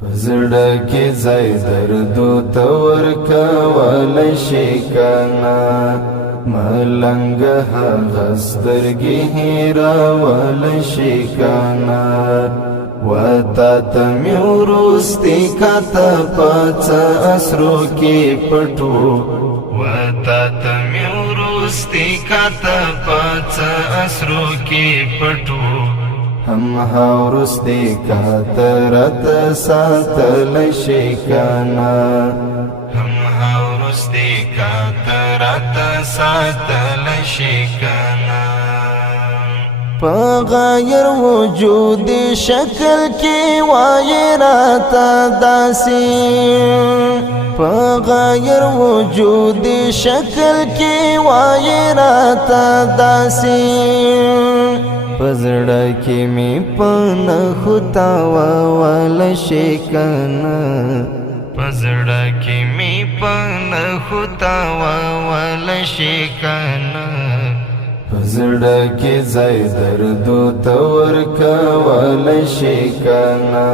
پزړه کې ځای دردو ته ورکولی شي کنه ملنګ هغه سترګې هېرولی شي کنه وتا ته مې وروستي کاته په څه اسرو کې پټو وتا ته مې وروستي کاته په څه اسرو کې پټو هم هاورستی کاترت ساتلی شي کنه هم هاورستی کاترت ساتلی شي کنه په غیر وجود شکل کې وایي راته داسې په غیر وجود شکل کې وایي راته داسې پزړه کې مې په نښو تاوولی شي کنه پزړه کې مې په نښو تاوولی شي کنه پزړه کې ځای دردو ته ورکولی شي کنه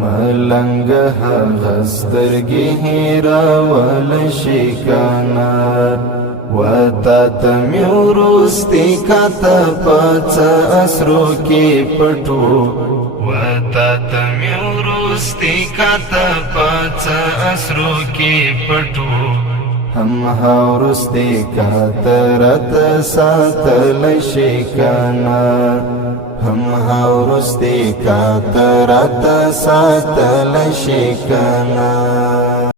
ملنګ هغه سترګې هېرولی شي کنه وتا ته مې وروستي کاته په څه اسرو کې پټو وتا ته مې وروستي کاته په څه اسرو کې پټو هم هاورستی کاترت ساتلی شي کنه هم هاورستی کاترت ساتلی شي کنه